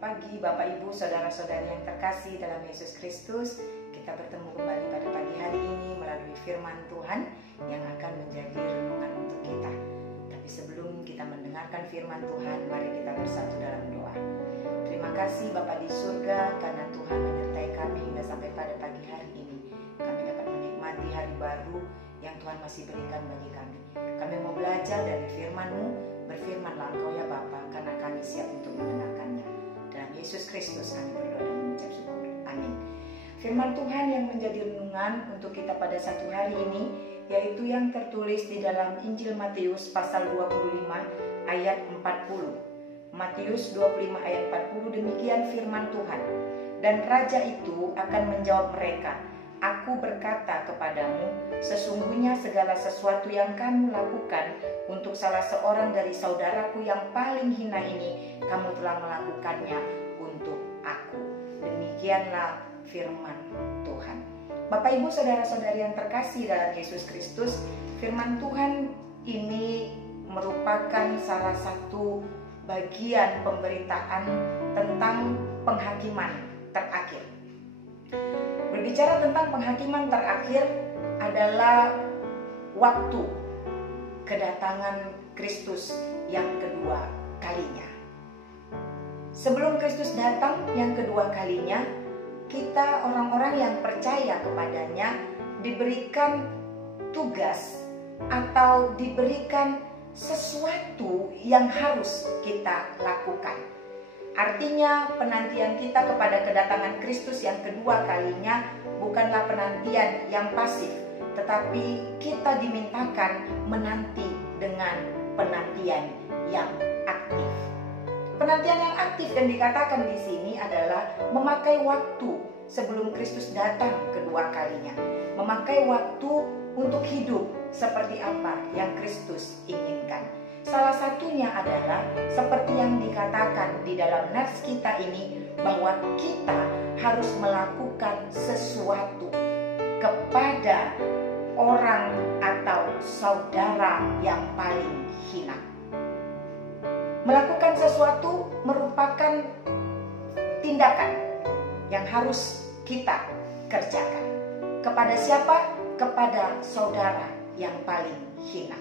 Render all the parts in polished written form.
pagi Bapak Ibu saudara-saudari yang terkasih dalam Yesus Kristus. Kita bertemu kembali pada pagi hari ini melalui firman Tuhan yang akan menjadi renungan untuk kita. Tapi sebelum kita mendengarkan firman Tuhan, mari kita bersatu dalam doa. Terima kasih Bapa di surga karena Tuhan menyertai kami hingga sampai pada pagi hari ini. Kami dapat menikmati hari baru yang Tuhan masih berikan bagi kami. Kami mau belajar dari firman-Mu, berfirmanlah Engkau ya Bapa, karena kami siap untuk mendengarkannya. Dalam Yesus Kristus kami berdoa dan mengucap syukur. Amin. Firman Tuhan yang menjadi renungan untuk kita pada satu hari ini, yaitu yang tertulis di dalam Injil Matius pasal 25 ayat 40. Matius 25 ayat 40, demikian firman Tuhan. Dan raja itu akan menjawab mereka, Aku berkata kepadamu, sesungguhnya segala sesuatu yang kamu lakukan untuk salah seorang dari saudaraku yang paling hina ini, kamu telah melakukannya untuk aku. Demikianlah firman Tuhan. Bapak Ibu saudara-saudari yang terkasih dalam Yesus Kristus, firman Tuhan ini merupakan salah satu bagian pemberitaan tentang penghakiman terakhir. Berbicara tentang penghakiman terakhir adalah waktu kedatangan Kristus yang kedua kalinya. Sebelum Kristus datang yang kedua kalinya, kita orang-orang yang percaya kepadanya diberikan tugas atau diberikan sesuatu yang harus kita lakukan. Artinya penantian kita kepada kedatangan Kristus yang kedua kalinya bukanlah penantian yang pasif, tetapi kita dimintakan menanti dengan penantian yang aktif. Penantian yang aktif yang dikatakan di sini adalah memakai waktu sebelum Kristus datang kedua kalinya. Memakai waktu untuk hidup seperti apa yang Kristus inginkan. Salah satunya adalah seperti yang dikatakan di dalam nats kita ini, bahwa kita harus melakukan sesuatu kepada orang atau saudara yang paling hina. Melakukan sesuatu merupakan tindakan yang harus kita kerjakan. Kepada siapa? Kepada saudara yang paling hina.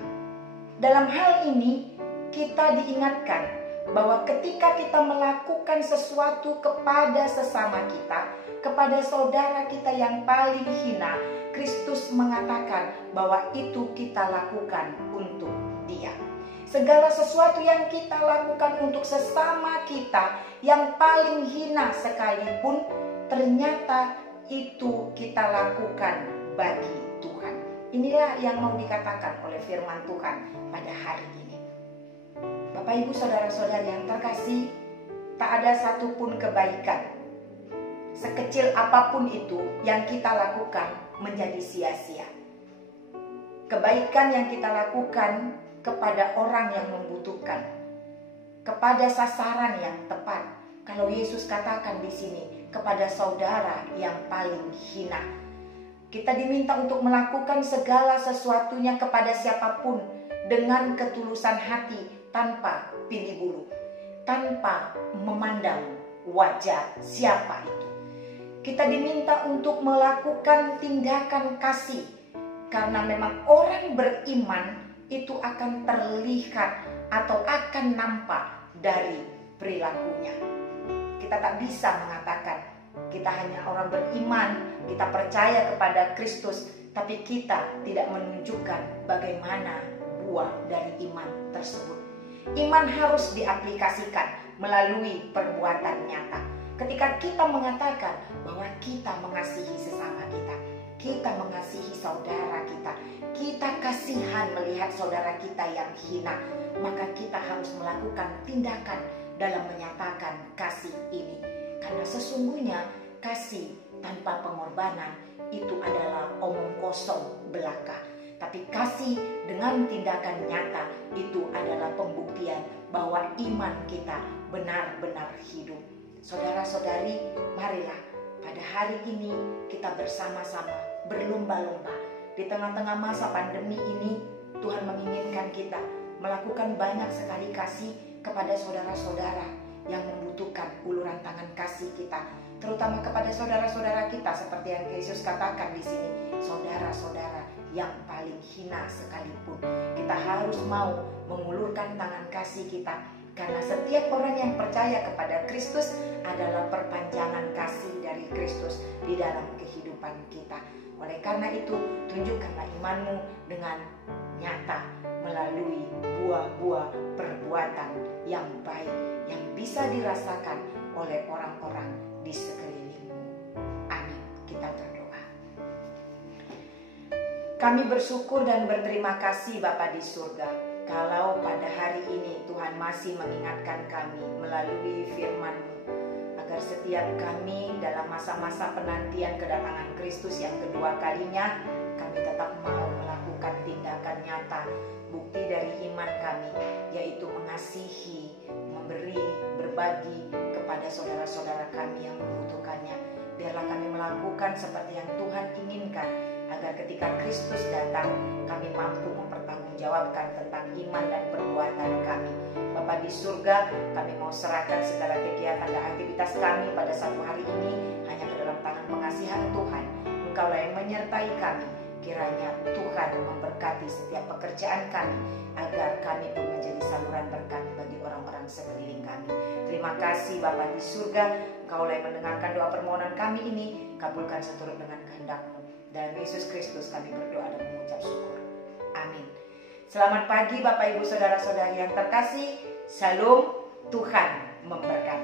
Dalam hal ini kita diingatkan bahwa ketika kita melakukan sesuatu kepada sesama kita, kepada saudara kita yang paling hina, Kristus mengatakan bahwa itu kita lakukan untuk Dia. Segala sesuatu yang kita lakukan untuk sesama kita yang paling hina sekalipun, ternyata itu kita lakukan bagi Tuhan. Inilah yang mau dikatakan oleh firman Tuhan pada hari ini. Bapak Ibu saudara-saudari yang terkasih, tak ada satupun kebaikan sekecil apapun itu yang kita lakukan menjadi sia-sia. Kebaikan yang kita lakukan kepada orang yang membutuhkan, kepada sasaran yang tepat. Kalau Yesus katakan di sini, kepada saudara yang paling hina. Kita diminta untuk melakukan segala sesuatunya kepada siapapun dengan ketulusan hati, tanpa pilih bulu, tanpa memandang wajah siapa itu. Kita diminta untuk melakukan tindakan kasih, karena memang orang beriman itu akan terlihat atau akan nampak dari perilakunya. Kita tak bisa mengatakan kita hanya orang beriman, kita percaya kepada Kristus, tapi kita tidak menunjukkan bagaimana buah dari iman tersebut. Iman harus diaplikasikan melalui perbuatan nyata. Ketika kita mengatakan bahwa kita mengasihi sesama kita, kita mengasihi saudara kita, kita kasihan melihat saudara kita yang hina, maka kita harus melakukan tindakan dalam menyatakan kasih ini. Karena sesungguhnya kasih tanpa pengorbanan itu adalah omong kosong belaka. Tapi kasih dengan tindakan nyata itu adalah pembuktian bahwa iman kita benar-benar hidup. Saudara-saudari, marilah pada hari ini kita bersama-sama berlomba-lomba. Di tengah-tengah masa pandemi ini, Tuhan menginginkan kita melakukan banyak sekali kasih kepada saudara-saudara yang membutuhkan uluran tangan kasih kita, terutama kepada saudara-saudara kita seperti yang Yesus katakan di sini, saudara-saudara yang paling hina sekalipun. Kita harus mau mengulurkan tangan kasih kita, karena setiap orang yang percaya kepada Kristus adalah perpanjangan kasih dari Kristus di dalam kehidupan kita. Oleh karena itu, tunjukkanlah imanmu dengan nyata melalui buah-buah perbuatan yang baik yang bisa dirasakan oleh orang-orang di sekelilingmu. Amin. Kita berdoa. Kami bersyukur dan berterima kasih Bapa di surga, kalau pada hari ini Tuhan masih mengingatkan kami melalui firman-Mu, agar setiap kami dalam masa-masa penantian kedatangan Kristus yang kedua kalinya, kami tetap mau melakukan tindakan nyata, bukti dari iman kami, yaitu mengasihi, memberi, berbagi kepada saudara-saudara kami yang membutuhkannya. Biarlah kami melakukan seperti yang Tuhan inginkan, agar ketika Kristus datang, kami mampu mempertanggungjawabkan tentang iman dan perbuatan kami. Bapa di surga, kami mau serahkan segala kegiatan dan aktivitas kami pada satu hari ini hanya ke dalam tangan pengasihan Tuhan. Engkaulah yang menyertai kami. Kiranya Tuhan memberkati setiap pekerjaan kami, agar kami pun menjadi saluran berkat bagi orang-orang sekeliling kami. Terima kasih Bapa di surga, Engkaulah yang mendengarkan doa permohonan kami ini. Kabulkan seturut dengan kehendak-Mu. Dalam Yesus Kristus kami berdoa dan mengucap syukur. Amin. Selamat pagi Bapak Ibu Saudara-saudari yang terkasih. Shalom, Tuhan memberkati.